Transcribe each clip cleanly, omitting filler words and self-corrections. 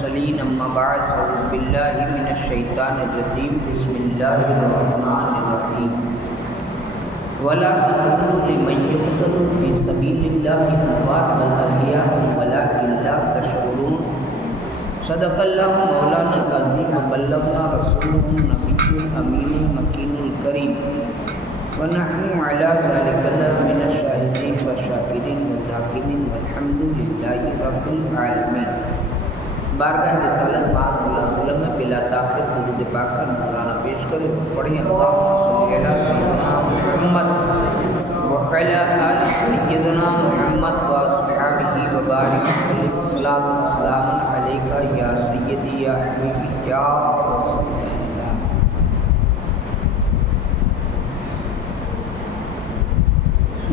المرسلين أما بعد أعوذ بالله من الشيطان الرجيم بسم الله الرحمن الرحيم ولا تقولوا لمن يقتل في سبيل الله أموات بل أحياء ولكن لا تشعرون صدق الله مولانا العظيم وبلغنا رسوله النبي الأمين المكين الكريم ونحن على ذلك من الشاهدين والشاكرين والذاكرين والحمد لله رب العالمين. بارگاہ رسالت پاک صلی اللہ علیہ وسلم میں بلا تاخیر درود پاک کا نذرانہ پیش کرے. پڑھیں اللہم صلی علی سیدنا محمد وعلی آل سیدنا محمد واصحابہ وبارک وسلم. صلاۃ و سلام علیک یا سیدی یا حبیبی یا رسول اللہ.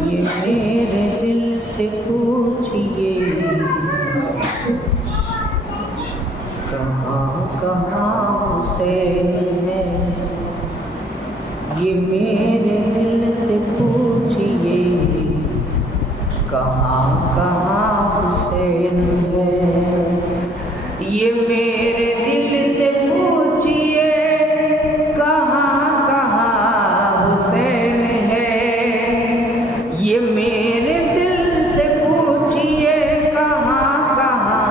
یہ میرے دل سے پوچھئے کہاں کہاں حسین ہے. یہ میرے دل سے پوچھئے کہاں کہاں حسین ہے. یہ میرے دل سے پوچھئے کہاں کہاں حسین ہے. یہ میرے دل سے پوچھئے کہاں کہاں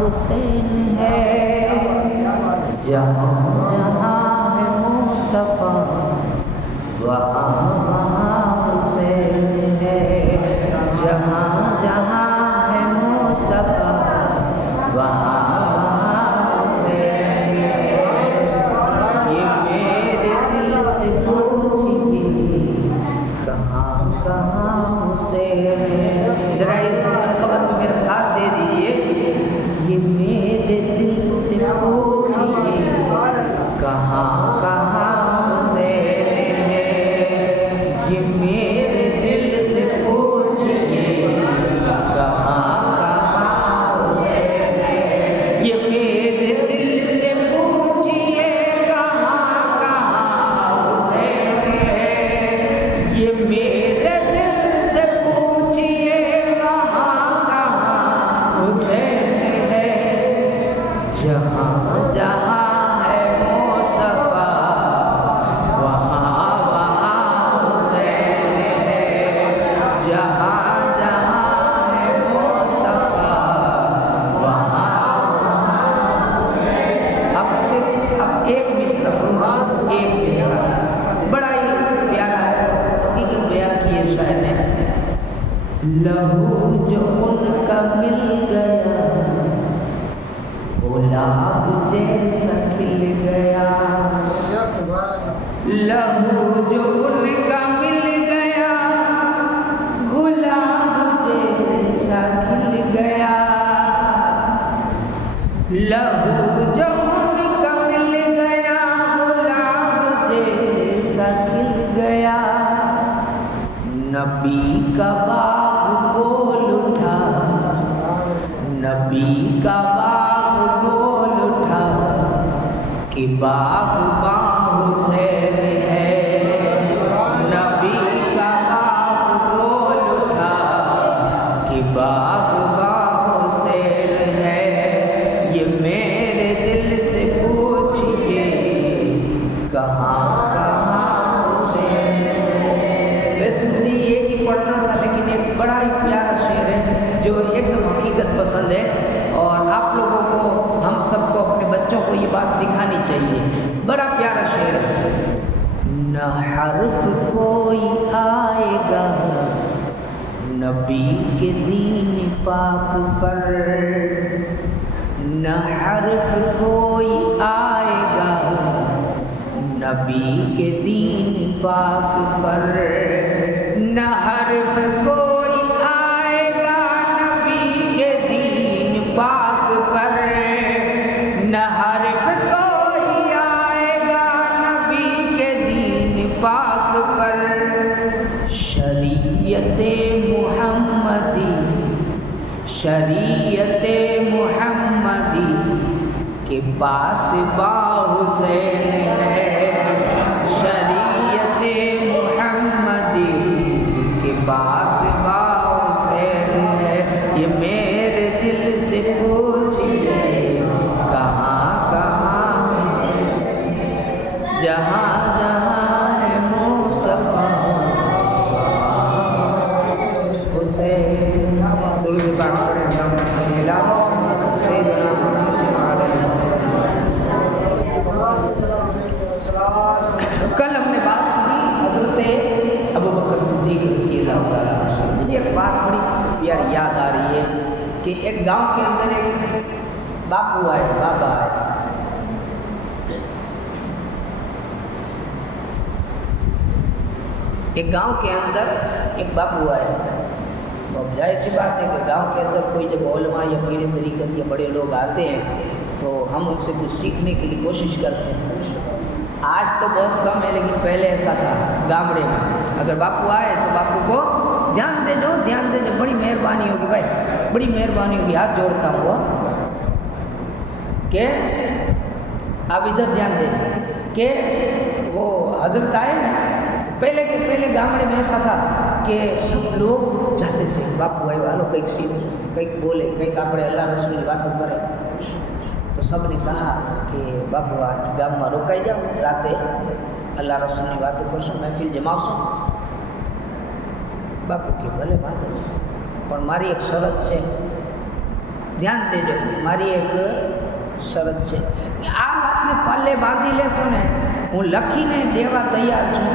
حسین ہے. جہاں جہاں ہے مصطفیٰ وہاں وہاں حسین ہے. جہاں جہاں ہے مصطفیٰ وہاں وہاں حسین ہے. یہ میرے دل سے پوچھئے کہاں کہاں حسین ہے. ذرا اس منقبت میں میرا ساتھ دے دیجیے. یہ میرے دل سے پوچھئے کہاں کہاں حسین ہے. یہ میرے دل سے پوچھئے کہاں کہاں حسین ہے. یہ میرے دل سے پوچھئے کہاں کہاں حسین ہے. یہ میرے دل سے پوچھئے کہاں کہاں حسین ہے. جہاں جہاں ہے مصطفیٰ وہاں وہاں حسین ہے. جہاں جہاں ہے مصطفیٰ وہاں وہاں. اب صرف ایک مصرع پڑھوں. ایک مصرع بڑا ہی پیارا ہے. حقیقت بیان کی ہے شاعر نے. لہو جو ان کا مل گیا گلاب جیسا کھل گیا. لہو جو ان کا مل گیا گلاب جیسا کھل گیا. لہو جو ان کا مل گیا گلاب جیسا کھل گیا. نبی کا باغ بول اٹھا نبی کا باغ بول اٹھا کہ باغباں حسین ہے. نبی کا باغ بول اٹھا کہ باغباں حسین ہے. یہ میرے دل سے پوچھئے کہاں کہاں حسین ہے. ویسے مجھے یہ کہ پڑھنا تھا لیکن ایک بڑا ہی پیارا شعر ہے جو ایک دم حقیقت پسند ہے اور آپ لوگوں کو ہم سب کو اپنے بچوں کو یہ بات سکھانی چاہیے. بڑا پیارا شعر ہے. نہ حرف کوئی آئے گا نبی کے دین پاک پر. نہ حرف کوئی آئے گا نبی کے دین پاک پر. نہ حرف کوئی آئے گا نبی کے دین پاک پر. نہ حرف کوئی آئے گا نبی کے دین پاک پر. شریعت محمدی شریعت محمدی کے پاس با حسین ہے. شریعت محمدی کے پاس با حسین ہے. یہ میرے دل سے پوچھئے بات بڑی یار یاد آ رہی ہے کہ ایک گاؤں کے اندر ایک باپو آئے، بابا آئے، ایک گاؤں کے اندر ایک باپو آئے۔ اب ظاہر سی بات ہے کہ گاؤں کے اندر کوئی جب علماء یا پیر طریقت یا بڑے لوگ آتے ہیں تو ہم ان سے کچھ سیکھنے کے لیے کوشش کرتے ہیں۔ آج تو بہت کم ہے لیکن پہلے ایسا تھا گامڑے میں، اگر باپو آئے تو باپو کو دھیان دے دو، بڑی مہربانی ہوگی بھائی، بڑی مہربانی ہوگی، ہاتھ جوڑتا ہوں کہ آپ ادھر دھیان دیں کہ وہ حضرت آئے نا، پہلے گامڑے میں ایسا تھا کہ سب لوگ جاتے تھے باپو آئے والوں کئی سیکھ، کئی بولے، کئی کاپڑے اللہ رسول کی باتوں کرے۔ تو سب نے کہا کہ باپو آج گام میں روکائی جاؤ، راتے اللہ رسول کی باتوں کرશો، محفل જમાવશો۔ બાપુ કે ભલે વાંધો નહીં, પણ મારી એક શરત છે, ધ્યાન દેજો, મારી એક શરત છે કે આ વાતને પાલે બાંધી લેશો ને, હું લખીને દેવા તૈયાર છું।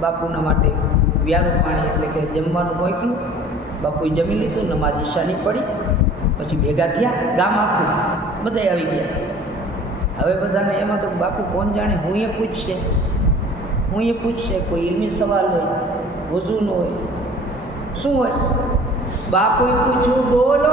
બાપુના માટે વ્યારું પાણી એટલે કે જમવાનું મોકલ્યું, બાપુએ જમી લીધું, નમાજ ઈશાની પડી, પછી ભેગા થયા, ગામ આખું બધાય આવી ગયા। હવે બધાને એમાં તો બાપુ કોણ જાણે હું એ પૂછશે, કોઈ ઇલ્મી સવાલ હોય, વઝૂનો હોય, શું હોય। બાપુએ પૂછ્યું, બોલો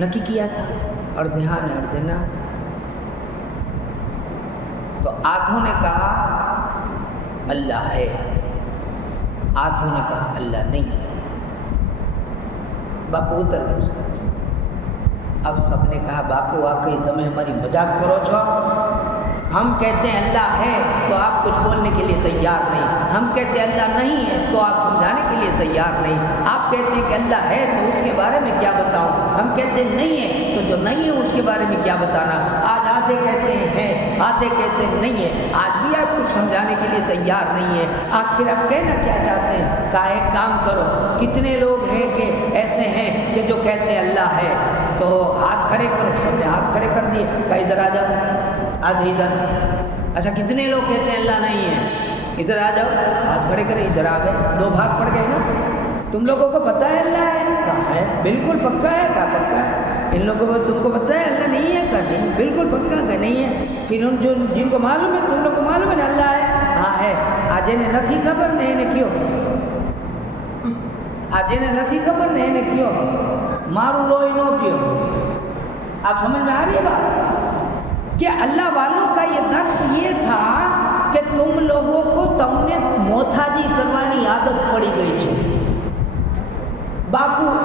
نکی کیا تھا اردھیان اردنا. تو آدھوں نے کہا اللہ ہے, آدھوں نے کہا اللہ نہیں ہے. باپو اتر گئے. اب سب نے کہا باپو واقعی تمہیں ہماری مذاق کرو چھو, ہم کہتے ہیں اللہ ہے تو آپ کچھ بولنے کے لیے تیار نہیں, ہم کہتے ہیں اللہ نہیں ہے تو آپ سمجھانے کے لیے تیار نہیں, آپ کہتے ہیں کہ اللہ ہے تو اس کے بارے میں کیا بتاؤں, ہم کہتے ہیں نہیں ہے تو جو نہیں ہے اس کے بارے میں کیا بتانا. آج آدھے کہتے ہیں ہے, آدھے کہتے ہیں نہیں ہے, آج بھی آپ کچھ سمجھانے کے لیے تیار نہیں ہے. آخر آپ کہنا کیا چاہتے ہیں؟ کہا ایک کام کرو, کتنے لوگ ہیں کہ ایسے ہیں کہ جو کہتے ہیں اللہ ہے, تو ہاتھ کھڑے کرو. سب نے ہاتھ کھڑے کر دیے. کہا ادھر آ جاؤ, آدھے ادھر. اچھا کتنے لوگ کہتے ہیں اللہ نہیں ہے؟ ادھر آ جاؤ, ہاتھ کھڑے کرے. ادھر آ گئے, دو بھاگ پڑ گئے نا. تم لوگوں کو پتہ ہے اللہ ہے؟ کہا ہے. بالکل پکا ہے. کہا پکا ہے. ان لوگوں کو تم کو پتہ ہے اللہ نہیں ہے؟ کہا نہیں. بالکل پکا. کہا نہیں ہے. پھر ان جن کو معلوم ہے, تم لوگ کو معلوم ہے نا اللہ ہے؟ ہاں ہے. آج انہیں نتھی خبر نے એને કયો, آج એને નથી ખબર ને એને કયો મારું લોહી ન પીઓ. آپ سمجھ میں آ رہی ہے بات کہ اللہ والوں کا یہ درس یہ تھا کہ تم لوگوں کو તમને મોથાજી કરવાની આદત પડી ગઈ છે. બાપુ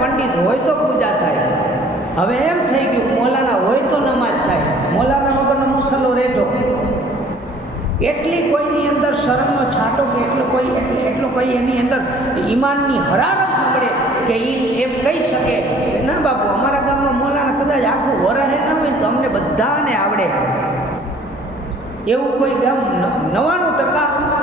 પંડિત હોય તો પૂજા થાય, હવે એમ થઈ ગયું મૌલાના હોય તો નમાજ થાય, મૌલાના વગરનો મુસલ્લો રહેતો. એટલી કોઈની અંદર શરમનો છાંટો કે એટલો કોઈ એની અંદર ઈમાનની હરારત ન મળે કે એમ કહી શકે કે ના બાપુ અમારા ગામમાં મૌલાના કદાચ આખું વરહે ન હોય તો અમને બધાને આવડે. એવું કોઈ ગામ 99%,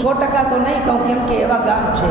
100% તો નહીં કહું કેમ કે એવા ગામ છે.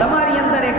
તમારી અંદર એક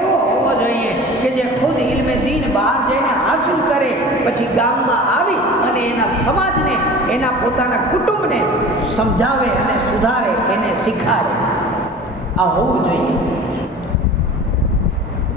એવો હોવો જોઈએ કે જે ખુદ ઇલ્મે દીન બહાર જઈને હાસિલ કરે, પછી ગામમાં આવી અને એના સમાજને, એના પોતાના કુટુંબને સમજાવે અને સુધારે, એને શીખાડે. આ હોવું જોઈએ.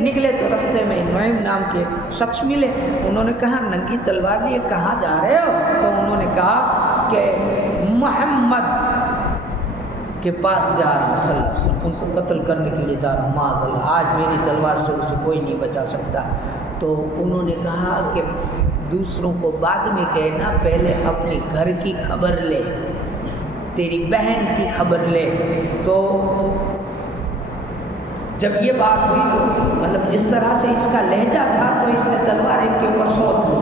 نکلے تو رستے میں نعیم نام کے ایک شخص ملے. انہوں نے کہا ننگی تلوار لیے کہاں جا رہے ہو؟ تو انہوں نے کہا کہ محمد کے پاس جا رہا ہوں صلی اللہ علیہ وسلم، ان کو قتل کرنے کے لیے جا رہا ہوں، معاذ اللہ، آج میری تلوار سے اسے کوئی نہیں بچا سکتا. تو انہوں نے کہا کہ دوسروں کو بعد میں کہنا، پہلے اپنے گھر کی خبر لے، تیری بہن کی خبر لے. تو جب یہ بات ہوئی تو مطلب جس طرح سے اس کا لہجہ تھا تو اس نے تلوار ان کے اوپر سوت لی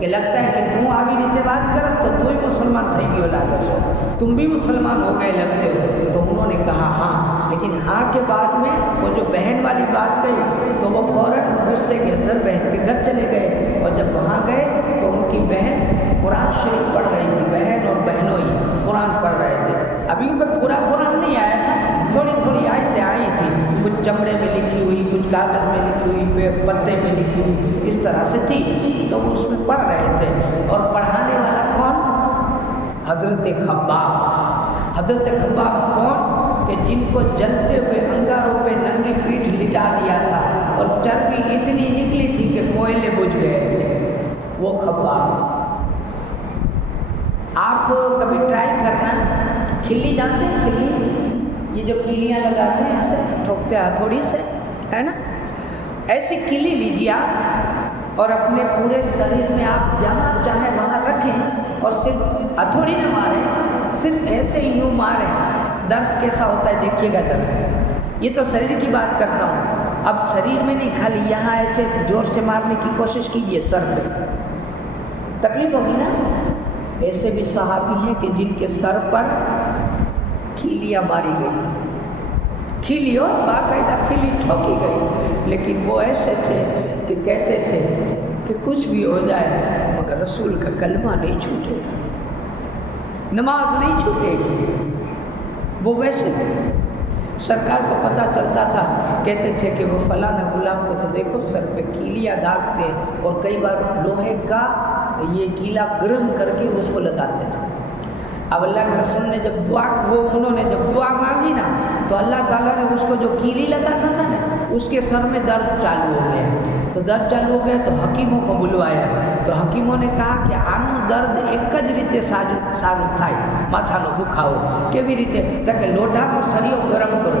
کہ لگتا ہے کہ تم آگے نیتے بات کر تو تو ہی مسلمان تھے گی اولاد سو، تم بھی مسلمان ہو گئے لگتے ہو. تو انہوں نے کہا ہاں، لیکن ہاں کے بعد میں وہ جو بہن والی بات کہی تو وہ فوراً غصے کے اندر بہن کے گھر چلے گئے. اور جب وہاں گئے تو ان کی بہن قرآن شریف پڑھ رہی تھی، بہن اور بہنوں ہی قرآن پڑھ رہے تھے. ابھی ان پہ پورا قرآن نہیں آیا تھا، تھوڑی تھوڑی آیتیں آئی تھیں، کچھ چمڑے میں لکھی ہوئی، کچھ کاغذ میں لکھی ہوئی، پتے میں لکھی ہوئی، اس طرح سے تھی. تو وہ اس میں پڑھ رہے تھے. اور پڑھانے والا کون؟ حضرت خباب. حضرت خباب کون؟ کہ جن کو جلتے ہوئے انگاروں پہ ننگی پیٹھ لٹا دیا تھا اور چربی اتنی نکلی تھی کہ کوئلے بجھ گئے تھے، وہ خباب. آپ کبھی ٹرائی کرنا، کھلی جانتے ہیں؟ کھلی، یہ جو کیلیاں لگاتے ہیں ایسے ٹھوکتے ہتھوڑی سے، ہے نا، ایسی کلی لیجیے آپ اور اپنے پورے شریر میں آپ جہاں چاہیں وہاں رکھیں اور صرف ہتھوڑی نہ ماریں، صرف ایسے ہی یوں ماریں. درد کیسا ہوتا ہے دیکھیے گا درد. یہ تو شریر کی بات کرتا ہوں، اب شریر میں نہیں، خالی یہاں ایسے زور سے مارنے کی کوشش کیجیے سر پہ، تکلیف ہوگی نا. ایسے بھی صحابی ہیں کہ جن کے سر پر کھیلیاں ماری گئی، کھیلی ہو باقاعدہ کھیلی ٹھوکی گئی، لیکن وہ ایسے تھے کہ کہتے تھے کہ کچھ بھی ہو جائے مگر رسول کا کلمہ نہیں چھوٹے گا، نماز نہیں چھوٹے گی. وہ ویسے تھے. سرکار کو پتہ چلتا تھا، کہتے تھے کہ وہ فلانا غلام کو تو دیکھو سر پہ کیلیاں داغتے ہیں، اور کئی بار لوہے کا یہ کیلا گرم کر کے اس کو لگاتے تھے. اب اللہ کے رسول نے جب انہوں نے جب دعا مانگی نا تو اللہ تعالیٰ نے اس کو جو کیلی لگاتا تھا نا اس کے سر میں درد چالو ہو گیا. تو درد چالو ہو گیا تو حکیموں کو بلوایا. تو حکیموں نے کہا کہ આનું દર્દ એક જ રીતે સારું થાય, માથાનો દુખાવો કેવી રીતે? તો કે લોઢાનો સળિયો ગરમ કરો,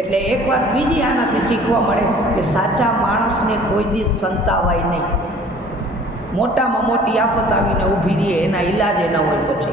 એટલે એક વાત બીજી આનાથી શીખવા મળે કે સાચા માણસને કોઈ દિવસ સંતાવાય નહીં. મોટામાં મોટી આફત આવીને ઊભી રહે એના ઈલાજ ન હોય પછી,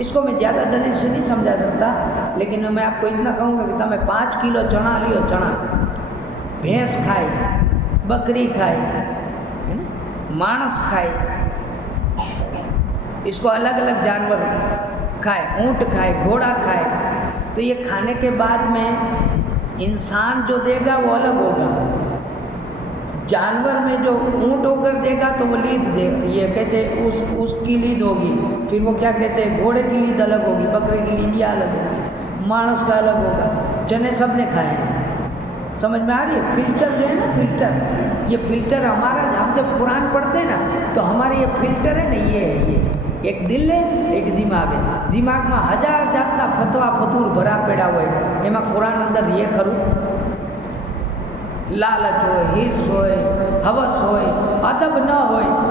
اس کو میں زیادہ دلیل سے نہیں سمجھا سکتا، لیکن میں آپ کو اتنا کہوں گا کہ تمہیں 5 کلو چنا لیو، چنا بھینس کھائے، بکری کھائے، ہے نا، مانس کھائے، اس کو الگ الگ جانور کھائے، اونٹ کھائے، گھوڑا کھائے، تو یہ کھانے کے بعد میں انسان جو دے گا وہ الگ ہوگا، جانور میں جو اونٹ ہو کر دے گا تو وہ لید دے گا، یہ کہتے ہیں اس کی لید ہوگی، پھر وہ کیا کہتے ہیں گھوڑے کی لید الگ ہوگی، بکرے کی لید یہ الگ ہوگی، مانس کا الگ ہوگا، چنے سب نے کھائے ہیں۔ سمجھ میں آ رہی ہے؟ فلٹر جو ہے نا، فلٹر، یہ فلٹر ہمارا، ہم جب قرآن پڑھتے ہیں نا تو ہمارے یہ فلٹر ہے نا، یہ ہے، یہ ایک دل ہے ایک دماغ ہے، دماغ میں 1000 جاتنا فتوا فتور بھرا پیڑا ہوئے، એમાં قرآن اندر یہ کروں લાલચ હોય, હિર્સ હોય, હવસ હોય, અદબ ન હોય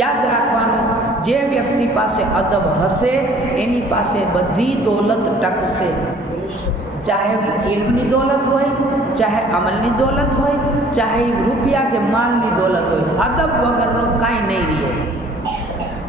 યાદ રાખવાનું, જે વ્યક્તિ પાસે અદબ હશે એની પાસે બધી દોલત ટકશે, ચાહે ઇલ્મની દોલત હોય, ચાહે અમલની દોલત હોય, ચાહે રૂપિયા કે માલની દોલત હોય, અદબ વગરનું કાંઈ નહીં રહે।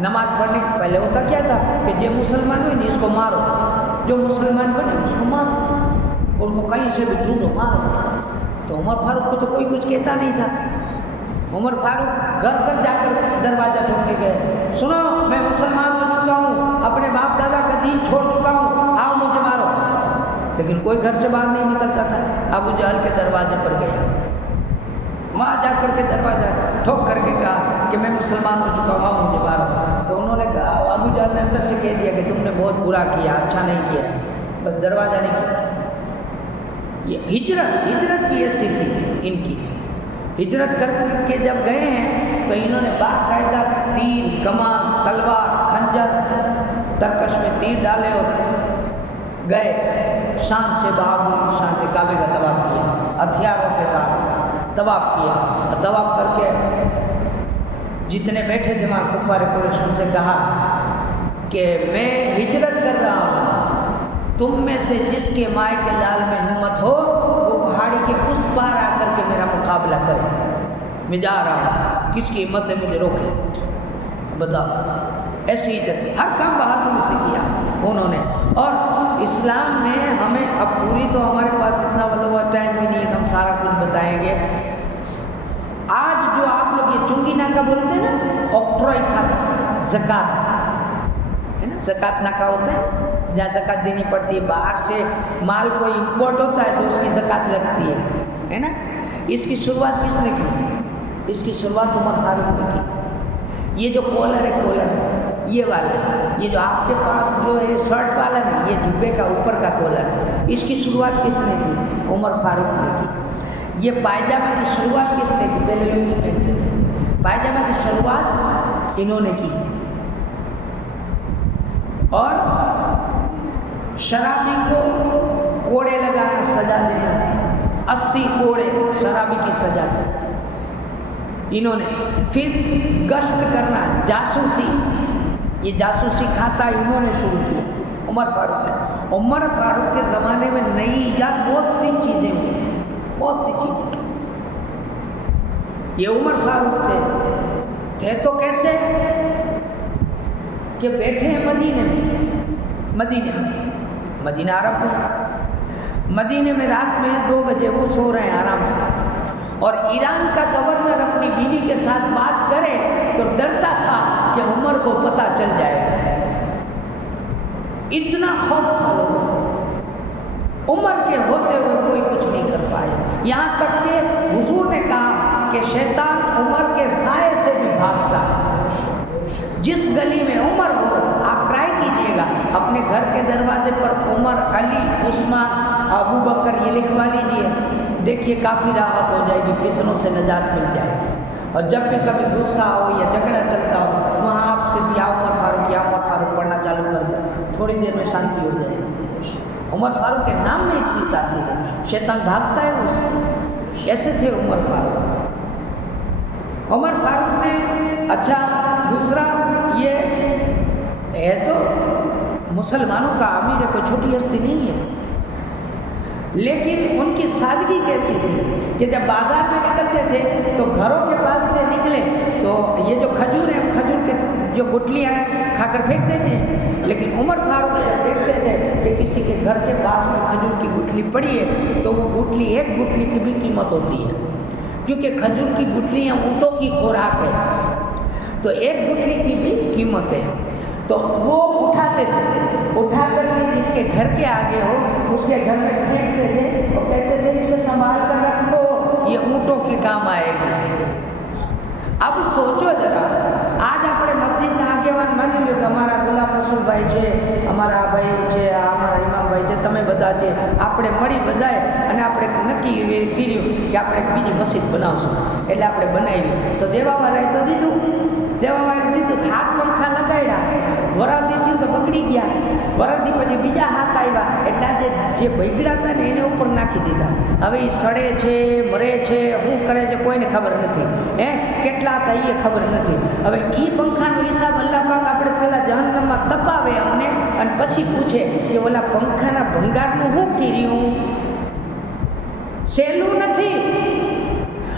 نماز پڑھنے کے پہلے ہوتا کیا تھا کہ یہ مسلمان ہوئے نہیں اس کو مارو، جو مسلمان بنے اس کو مارو، اس کو کہیں سے بھی ڈھونڈو مارو۔ تو عمر فاروق کو تو کوئی کچھ کہتا نہیں تھا۔ عمر فاروق گھر گھر جا کر دروازہ ٹھوک کے گئے، سنو میں مسلمان ہو چکا ہوں، اپنے باپ دادا کا دین چھوڑ چکا ہوں، آؤ مجھے مارو۔ لیکن کوئی گھر سے باہر نہیں نکلتا تھا۔ ابو جہل کے دروازے پر گیا، وہاں جا کر کے دروازہ ٹھوک کر کے کہا کہ میں مسلمان ہو چکا ہوں، آؤ مجھے مارو۔ تو انہوں نے کہا، ابو جہل نے اندر سے کہہ دیا کہ تم نے بہت برا کیا، اچھا نہیں کیا، بس دروازہ نہیں کھولا۔ یہ ہجرت بھی ایسی تھی ان کی۔ ہجرت کر کے جب گئے ہیں تو انہوں نے باقاعدہ تیر، کمان، تلوار، خنجر، ترکش میں تیر ڈالے اور گئے، شان سے بہادری کی شان سے کعبے کا طواف کیا، ہتھیاروں کے ساتھ طواف کیا، اور طواف کر کے جتنے بیٹھے تھے وہاں کفار قریش ان سے کہا کہ میں ہجرت کر رہا ہوں، تم میں سے جس کے مائے کے لال میں ہمت ہو وہ پہاڑی کے اس پار آ کر کے میرا مقابلہ کرے، میں جا رہا ہوں، کس کی ہمت ہے مجھے روکے۔ بتاؤ، ایسی ہجرت ہر کام بہادری سے کیا انہوں نے۔ اور اسلام میں ہمیں اب پوری تو ہمارے پاس اتنا ٹائم بھی نہیں ہے کہ ہم سارا کچھ بتائیں گے۔ آج جو آپ لوگ یہ چنگی ناکہ بولتے ہیں نا، اوکٹروئی کھاتا، زکوٰۃ ہے نا، زکوٰۃ ناکہ ہوتا ہے جہاں زکوٰۃ دینی پڑتی ہے، باہر سے مال کوئی امپورٹ ہوتا ہے تو اس کی زکوٰۃ لگتی ہے نا۔ اس کی شروعات کس نے کی؟ اس کی شروعات عمر فاروق نے کی۔ یہ جو کولر ہے، کولر یہ والا، یہ جو آپ کے پاس جو ہے شرٹ والا نہیں، یہ جبے کا اوپر کا کولر، اس کی شروعات کس نے کی؟ عمر فاروق نے کی۔ یہ پائجامہ کی شروعات کس نے کی؟ پہلے لنگی پہنتے تھے، پائجامہ کی شروعات انہوں نے کی۔ اور شرابی کو کوڑے لگانا، سزا دینا، 80 کوڑے شرابی کی سزا تھی انہوں نے۔ پھر گشت کرنا، جاسوسی، یہ جاسوسی کھاتا انہوں نے شروع کیا، عمر فاروق نے۔ عمر فاروق کے زمانے میں نئی ایجاد بہت سی چیزیں ہوئی، بہت سی چیزیں۔ یہ عمر فاروق تھے تو کیسے کہ بیٹھے ہیں مدینہ عرب میں، مدینے میں رات میں 2 بجے وہ سو رہے ہیں آرام سے، اور ایران کا گورنر اپنی بیوی کے ساتھ بات کرے تو ڈرتا تھا کہ عمر کو پتہ چل جائے گا، اتنا خوف تھا لوگوں کو۔ عمر کے ہوتے ہوئے کوئی کچھ نہیں کر پائے، یہاں تک کہ حضور نے کہا کہ شیطان عمر کے سائے سے بھی بھاگتا ہے۔ جس گلی میں عمر ہو آپ ٹرائی کیجئے گا، اپنے گھر کے دروازے پر عمر، علی، عثمان، ابو بکر یہ لکھوا لیجئے، دیکھیے کافی راحت ہو جائے گی، فتنوں سے نجات مل جائے گی۔ اور جب بھی کبھی غصہ ہو یا جھگڑا چلتا ہو، وہاں آپ سے یا عمر فاروق پڑھنا چالو کر دیں، تھوڑی دیر میں شانتی ہو جائے گی۔ عمر فاروق کے نام میں اتنی تاثیر ہے، شیطان بھاگتا ہے اس سے۔ ایسے تھے عمر فاروق۔ عمر فاروق نے اچھا دوسرا یہ ہے تو مسلمانوں کا امیر ہے، کوئی چھوٹی ہستی نہیں ہے، لیکن ان کی سادگی کیسی تھی کہ جب بازار میں نکلتے تھے تو گھروں کے پاس سے نکلے تو یہ جو کھجور ہے، کھجور کے جو گٹلیاں ہیں کھا کر پھینک دیتے ہیں، لیکن عمر فاروق جب دیکھتے تھے کہ کسی کے گھر کے پاس میں کھجور کی گٹلی پڑی ہے تو وہ گٹلی، ایک گٹلی کی بھی قیمت ہوتی ہے، کیونکہ کھجور کی گٹلیاں اونٹوں کی خوراک ہے، تو ایک گٹلی کی بھی قیمت ہے، تو وہ اٹھاتے تھے، اٹھا کر کے جس کے گھر کے آگے ہو اس کے گھر میں پھینکتے تھے اور کہتے تھے اسے سنبھال کر رکھو، یہ اونٹوں کے کام آئے گا۔ اب سوچو ذرا، آج اپنے مسجد ના આગેવાન માની લો કે અમારા ગુલામ રસૂલભાઈ છે, અમારા ભાઈ છે, અમારા ઇમામભાઈ છે, તમે બધા છે, આપણે મળી બધાએ અને આપણે નક્કી કર્યું કે આપણે એક બીજી મસ્જિદ બનાવશું, એટલે આપણે બનાવી તો દેવાવાળાએ તો દીધું, દેવાવાળાએ દીધું, હાથ પંખા લગાડ્યા, વરાદી થયું તો બગડી ગયા, વરાદી પછી બીજા હાથ આવ્યા, એટલે જે બગડ્યા હતા ને એને ઉપર નાખી દીધા। હવે એ સડે છે, મરે છે, શું કરે છે કોઈને ખબર નથી, કેટલા હતા એ ખબર નથી। હવે એ પંખાનો હિસાબ અલ્લાહ પાક આપણે પહેલાં જહન્નમમાં તપાવે અમને અને પછી પૂછે કે ઓલા પંખાના ભંગારનું શું કર્યું? સહેલું નથી।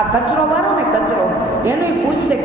આ કચરો વાળો ને કચરો એનું પૂછશે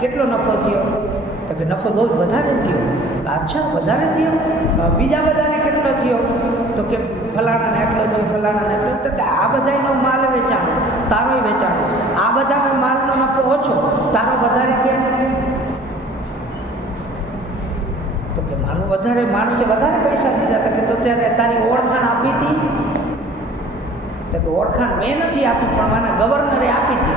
કેટલો નફો થયો? તો કે નફો બહુ વધારે થયો। અચ્છા વધારે થયો? બીજા બધાને કેટલો થયો? તો કે ફલાણાને એટલો થયો, ફલાણાને એટલો। તો કે આ બધાનો માલ વેચાણો, તારોય વેચાણો, આ બધાનો માલનો નફો ઓછો, તારો વધારે કેમ? તો કે મારો વધારે, માણસે વધારે પૈસા દીધા। તો કે તો ત્યારે તારી ઓળખાણ આપી હતી? તો કે ઓળખાણ મેં નથી આપી પણ મારા ગવર્નરે આપી હતી।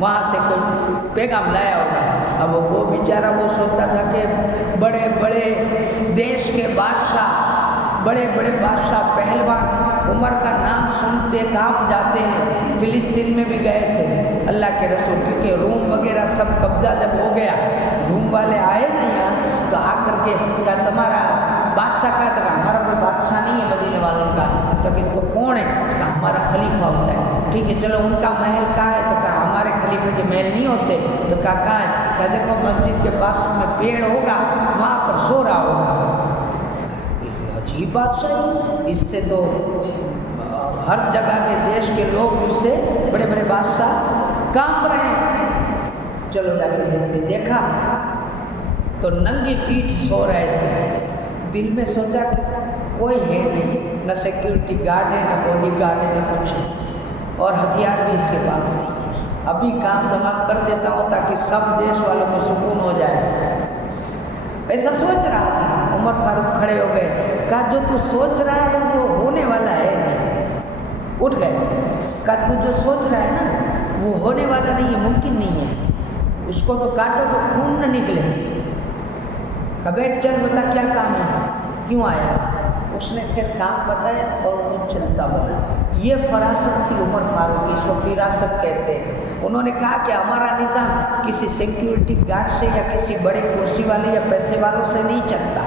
وہاں سے کوئی پیغام لایا ہوگا. اب وہ بیچارہ وہ سوچتا تھا کہ بڑے بڑے دیش کے بادشاہ، بڑے بڑے بادشاہ پہلوان عمر کا نام سنتے کانپ جاتے ہیں. فلسطین میں بھی گئے تھے اللہ کے رسول، کیونکہ روم وغیرہ سب قبضہ جب ہو گیا، روم والے آئے نا یہاں تو آ کر کے کہا تمہارا بادشاہ کا تھا، ہمارا کوئی بادشاہ نہیں ہے مدینے والوں کا. تو کہ تو کون ہے؟ کہا ہمارا خلیفہ ہوتا ہے. ٹھیک ہے چلو ان کا محل کہاں ہے؟ تو کہا ہمارے خلیفے کے محل نہیں ہوتے. تو کہا کہاں ہے؟ کہا دیکھو مسجد کے پاس میں پیڑ ہوگا، وہاں پر سو رہا ہوگا. عجیب بادشاہ، اس سے تو ہر جگہ کے دیش کے لوگ اس سے بڑے بڑے بادشاہ کانپ رہے ہیں. چلو جا کے دیکھتے. دیکھا تو ننگی پیٹھ سو رہے تھے. دل میں سوچا کہ کوئی ہے نہیں، نہ سیکیورٹی گارڈ ہے، نہ باڈی گارڈ ہے، نہ کچھ، اور ہتھیار بھی اس کے پاس نہیں ہے. ابھی کام تمام کر دیتا ہوں تاکہ سب دیش والوں کو سکون ہو جائے. ایسا سوچ رہا تھا. عمر فاروق کھڑے ہو گئے. کہا جو تو سوچ رہا ہے وہ ہونے والا ہے نہیں. اٹھ گئے. کہا تو جو سوچ رہا ہے نا وہ ہونے والا نہیں ہے، ممکن نہیں ہے. اس کو تو کاٹو تو خون نہ نکلے. کہا بیٹھ چل بتا کیا کام ہے، کیوں آیا؟ اس نے پھر کام بتایا اور وہ چلتا بنا. یہ فراست تھی عمر فاروق کی، اس کو فراست کہتے ہیں. انہوں نے کہا کہ ہمارا نظام کسی سیکیورٹی گارڈ سے یا کسی بڑے کرسی والے یا پیسے والوں سے نہیں چلتا.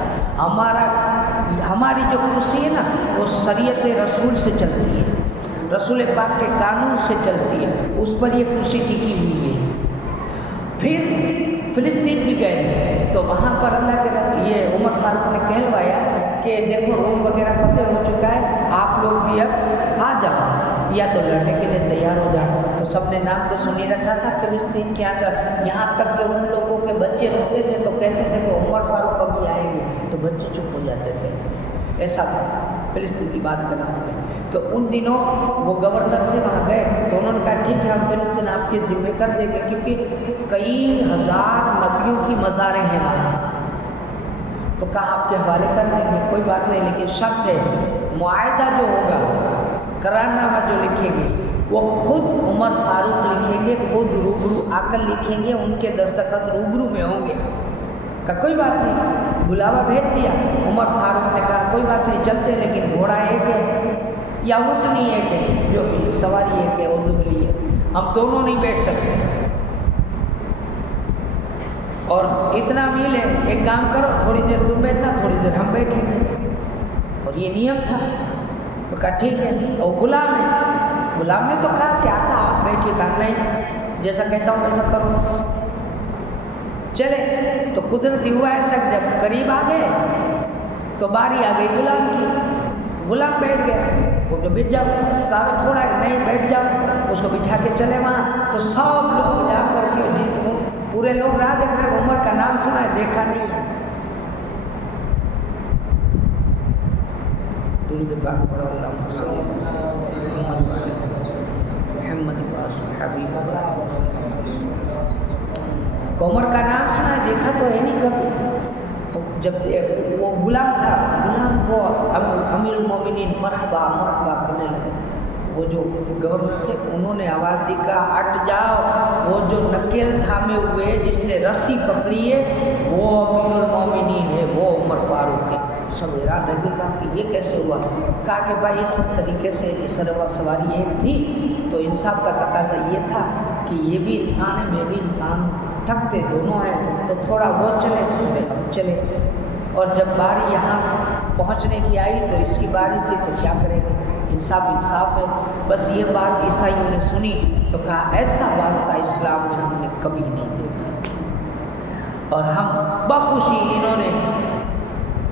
ہماری جو کرسی ہے نا وہ شریعت رسول سے چلتی ہے، رسول پاک کے قانون سے چلتی ہے، اس پر یہ کرسی ٹکی ہوئی ہے. پھر فلسطین بھی گئے تو وہاں پر اللہ کے یہ عمر فاروق نے کہلوایا کہ دیکھو روم وغیرہ فتح ہو چکا ہے، آپ لوگ بھی اب آ جاؤ یا تو لڑنے کے لیے تیار ہو جاؤ. تو سب نے نام تو سنی رکھا تھا فلسطین کے اندر، یہاں تک کہ ان لوگوں کے بچے روتے تھے تو کہتے تھے کہ عمر فاروق ابھی آئیں گے، تو بچے چپ ہو جاتے تھے. ایسا تھا فلسطین کی بات کرنا ہمیں. تو ان دنوں وہ گورنر تھے وہاں گئے تو انہوں نے کہا ٹھیک ہے ہم فلسطین آپ کے ذمہ کر دیں گے، کیونکہ کئی ہزار نبیوں کی مزاریں ہیں وہاں. تو کہا آپ کے حوالے کر دیں گے، کوئی بات نہیں، لیکن شرط ہے معاہدہ جو ہوگا، قرار نامہ جو لکھیں گے وہ خود عمر فاروق لکھیں گے، خود روبرو آ کر لکھیں گے، ان کے دستخط روبرو میں ہوں گے. کہا کوئی بات نہیں. بلاوا بھیج دیا. عمر فاروق نے کہا کوئی بات نہیں چلتے، لیکن گھوڑا ایک ہے یا اونٹنی ایک ہے، جو بھی سواری ایک ہے وہ دبلی ہے، ہم دونوں نہیں بیٹھ سکتے. اور اتنا میل ہے، ایک کام کرو تھوڑی دیر تم بیٹھنا تھوڑی دیر ہم بیٹھیں گے. اور یہ نیم تھا. تو کہا ٹھیک ہے. اور غلام ہے، غلام نے تو کہا کیا تھا آپ بیٹھیے. کہا نہیں جیسا کہتا ہوں ویسا کرو. چلے تو قدرتی ہوا ایسا کہ جب قریب آ گئے تو باری آ گئی غلام کی. غلام بیٹھ گیا. وہ تو بیٹھ جاؤ، کہا تھوڑا نہیں بیٹھ جاؤ. اس کو بٹھا کے چلے وہاں. تو سب لوگ جا کر کے پورے لوگ راہ دیکھ رہے، عمر کا نام سنا ہے دیکھا نہیں ہے. درود پاک پڑھو اللہم صلی اللہ محمد حبیب اللہ. عمر کا نام سنا ہے دیکھا تو ہے نہیں کبھی. جب وہ غلام تھا، غلام کو امیر المومنین مرحبا مرحبا کرنے لگے. وہ جو گورنر تھے انہوں نے آواز دی کہا ہٹ جاؤ، وہ جو نکیل تھامے ہوئے جس نے رسی پکڑی ہے وہ امیر المومنین ہے، وہ عمر فاروق ہے. سب حیران رہ گئے. کہا کہ یہ کیسے ہوا؟ کہا کہ بھائی اس طریقے سے سواری ایک تھی تو انصاف کا تقاضا یہ تھا کہ یہ بھی انسان ہے میں بھی انسان ہوں، تھکتے دونوں ہیں تو تھوڑا وہ چلے تھوڑے ہم چلے. اور جب باری یہاں پہنچنے کی آئی تو اس کی باری تھی تو کیا کریں گے، انصاف انصاف ہے. بس یہ بات عیسائیوں نے سنی تو کہا ایسا بادشاہ اسلام میں ہم نے کبھی نہیں دیکھا. اور ہم بخوشی انہوں نے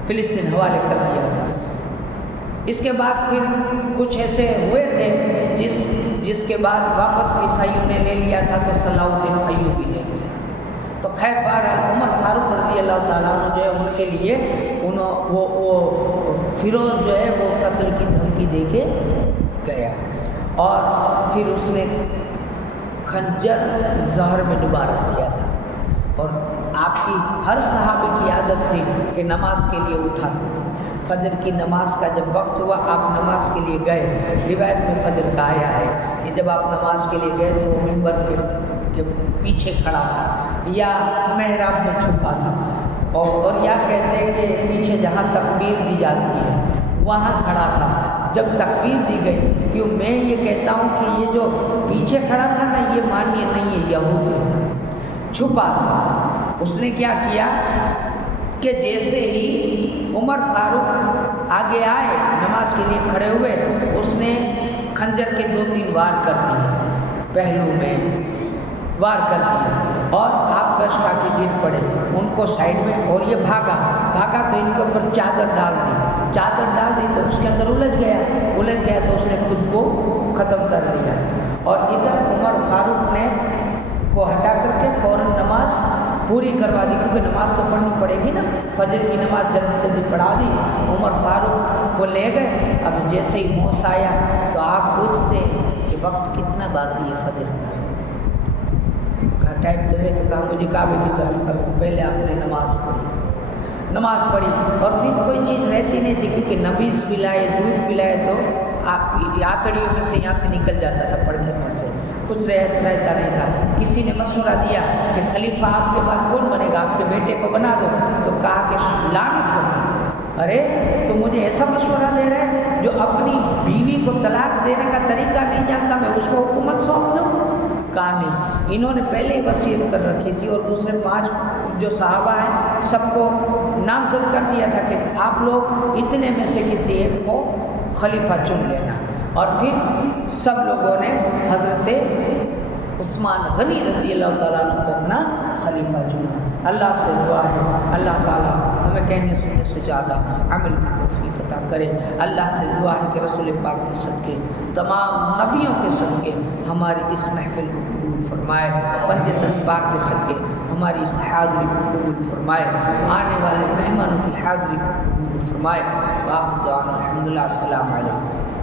فلسطین حوالے کر دیا تھا. اس کے بعد پھر کچھ ایسے ہوئے تھے جس کے بعد واپس عیسائیوں نے لے لیا تھا تو صلاح الدین ایوبی نے لیا. تو خیر بہرحال عمر فاروق رضی اللہ تعالیٰ عنہ جو ہے ان کے لیے وہ فیروز جو ہے وہ قتل کی دھمکی دے کے گیا. اور پھر اس نے خنجر زہر میں ڈبا رکھ دیا تھا. اور آپ کی ہر صحابی کی عادت تھی کہ نماز کے لیے اٹھاتے تھے. فجر کی نماز کا جب وقت ہوا آپ نماز کے لیے گئے. روایت میں فجر کا آیا ہے کہ جب آپ نماز کے لیے گئے تو وہ ممبر پہ کے پیچھے کھڑا تھا یا محراب میں چھپا تھا، اور یا کہتے ہیں کہ پیچھے جہاں تکبیر دی جاتی ہے وہاں کھڑا تھا جب تکبیر دی گئی۔ کیوں میں یہ کہتا ہوں کہ یہ جو پیچھے کھڑا تھا نا یہ مانیے نہیں، یہ یہودی تھا، چھپا تھا۔ اس نے کیا کیا کہ جیسے ہی عمر فاروق آگے آئے نماز کے لیے کھڑے ہوئے، اس نے خنجر کے 2-3 وار کر دیے، پہلو میں وار کر دیے، اور آپ گشکا کے گر پڑے ان کو سائڈ میں، اور یہ بھاگا تو ان کے اوپر چادر ڈال دی تو اس کے اندر الجھ گیا تو اس نے خود کو ختم کر لیا، اور ادھر عمر فاروق نے کو ہٹا کر کے فوراً نماز پوری کروا دی، کیونکہ نماز تو پڑھنی پڑے گی نا، فجر کی نماز جلدی پڑھا دی۔ عمر فاروق کو لے گئے، اب جیسے ہی ہوش آیا تو آپ پوچھتے ہیں کہ وقت کتنا باقی ہے فجر میں؟ ٹائم تو ہے، تو کہا مجھے کعبے کی طرف کر دو، پہلے آپ نے نماز پڑھی، اور پھر کوئی چیز رہتی نہیں تھی، کیونکہ نبیز پلائے، دودھ پلائے تو آپ آتڑیوں میں سے یہاں سے نکل جاتا تھا پڑھنے میں سے، کچھ رہتا نہیں تھا۔ کسی نے مشورہ دیا کہ خلیفہ آپ کے بعد کون بنے گا، آپ کے بیٹے کو بنا دو، تو کہا کہ لعنت ہو، ارے تو مجھے ایسا مشورہ دے رہے جو اپنی بیوی کو طلاق دینے کا طریقہ نہیں جانتا، میں اس کو حکومت سونپ دوں؟ کہا نہیں، انہوں نے پہلے ہی وصیت کر رکھی تھی، اور دوسرے 5 جو صحابہ ہیں سب کو نامزد کر دیا تھا کہ آپ لوگ اتنے میں سے کسی ایک کو خلیفہ چن لینا، اور پھر سب لوگوں نے حضرت عثمان غنی رضی اللہ تعالیٰ عنہ کو اپنا خلیفہ چنا۔ اللہ سے دعا ہے اللہ تعالیٰ ہمیں کہنے سننے سے زیادہ عمل کی توفیق عطا کرے۔ اللہ سے دعا ہے کہ رسول پاک کے صدقے، تمام نبیوں کے صدقے ہماری اس محفل کو قبول فرمائے، پنجتن پاک کے صدقے ہماری اس حاضری کو قبول فرمائے، آنے والے مہمانوں کی حاضری کو قبول فرمائے۔ وآخر دعوانا الحمدللہ، السلام علیکم۔